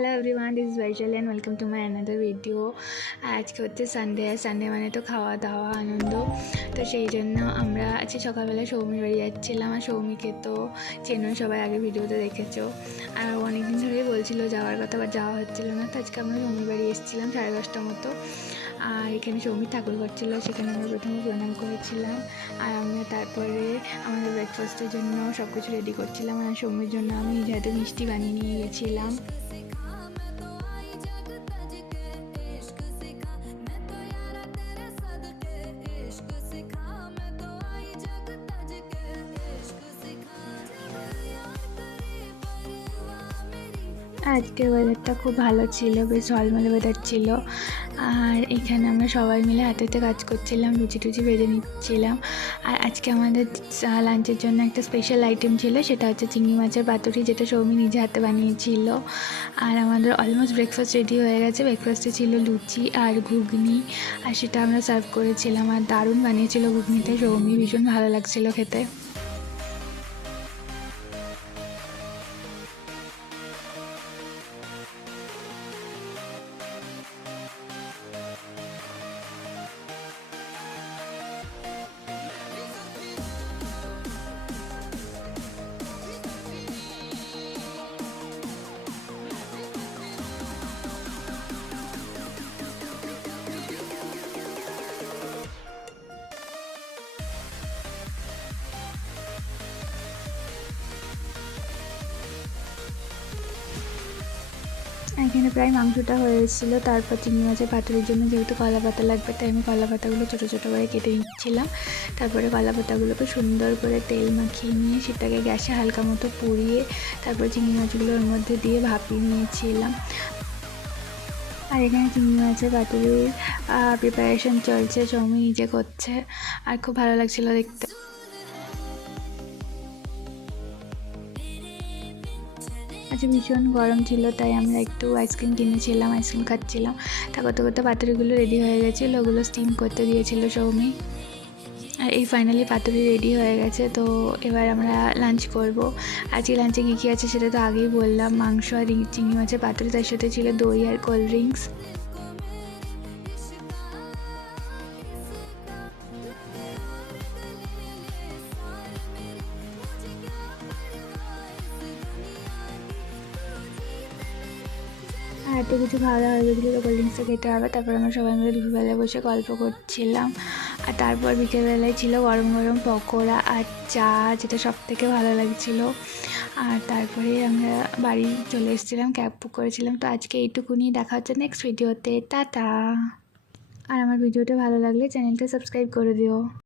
Hello everyone, this is Vaishali and welcome to my another video. আজকে হচ্ছে Sunday, আর Sunday মানে তো খাওয়া দাওয়া আনন্দ। তো সেই জন্য আমরা আজকে সকালবেলা সৌমির বাড়ি যাচ্ছিলাম। আর সৌমিকে তো চেনো, সবাই আগে ভিডিওতে দেখেছো। আর অনেক দিন ধরেই বলছিল যাওয়ার কথা, বা যাওয়া হচ্ছিলো না। তো আজকে আমরা সৌমির বাড়ি এসেছিলাম 10:30 মতো। আর এখানে সৌমির ঠাকুর ঘর ছিল, সেখানে আমরা প্রথমে প্রণাম করেছিলাম। আর আমরা তারপরে আমাদের ব্রেকফাস্টের জন্য সব কিছু রেডি করছিলাম। আর সৌমির জন্য আমি নিজে হাতে মিষ্টি বানিয়ে নিয়ে গেছিলাম। আজকের ওয়েদারটা খুব ভালো ছিল, বেশ ঝলমলে ওয়েদার ছিল। আর এখানে আমরা সবাই মিলে হাতে হাতে কাজ করছিলাম, লুচি টুচি ভেজে নিচ্ছিলাম। আর আজকে আমাদের লাঞ্চের জন্য একটা স্পেশাল আইটেম ছিল, সেটা হচ্ছে চিংড়ি মাছের পাতুরি, যেটা সৌমি নিজে হাতে বানিয়েছিল। আর আমাদের অলমোস্ট ব্রেকফাস্ট রেডি হয়ে গেছে। ব্রেকফাস্টে ছিল লুচি আর ঘুগনি, আর সেটা আমরা সার্ভ করেছিলাম। আর দারুণ বানিয়েছিল ঘুগনিটা সৌমি, ভীষণ ভালো লাগছিল খেতে। এখানে প্রায় মাংসটা হয়েছিল। তারপর চিংড়ি মাছের পাতুরির জন্য যেহেতু কলা পাতা লাগবে, তাই আমি কলা পাতাগুলো ছোটো ছোটো করে কেটে নিচ্ছিলাম। তারপরে কলা পাতাগুলোকে সুন্দর করে তেল মাখিয়ে নিয়ে সেটাকে গ্যাসে হালকা মতো পুড়িয়ে তারপরে চিংড়ি মাছগুলো ওর মধ্যে দিয়ে ভাপিয়ে নিয়েছিলাম। আর এখানে চিংড়ি মাছের পাতুরির প্রিপারেশন চলছে, সৌমি নিজে করছে। আর খুব ভালো লাগছিলো দেখতে। আজকে ভীষণ গরম ছিল, তাই আমরা একটু আইসক্রিম কিনেছিলাম, আইসক্রিম খাচ্ছিলাম। তা করতে করতে পাতুরিগুলো রেডি হয়ে গেছিলো, ওগুলো স্টিম করতে দিয়েছিল সৌমি। আর এই ফাইনালি পাতুরি রেডি হয়ে গেছে। তো এবার আমরা লাঞ্চ করব। আজকে লাঞ্চে কী কী আছে সেটা তো আগেই বললাম, মাংস আর চিংড়ি মাছের পাতুরি, তার সাথে ছিল দই আর কোল্ড ড্রিঙ্কস। আর এত কিছু খাওয়া দাওয়া হয়ে গেছিলো, তো কোল্ড ড্রিঙ্কসটা খেতে হবে। তারপর আমরা সবাই মিলে দুপুরবেলায় বসে গল্প করছিলাম। আর তারপর বিকেলবেলায় ছিল গরম গরম পকোড়া আর চা, যেটা সব থেকে ভালো লাগছিলো। আর তারপরে আমরা বাড়ি চলে এসেছিলাম, ক্যাব বুক করেছিলাম। তো আজকে এইটুকুনি, দেখা হচ্ছে নেক্সট ভিডিওতে। টাটা। আর আমার ভিডিওটা ভালো লাগলে চ্যানেলটা সাবস্ক্রাইব করে দিও।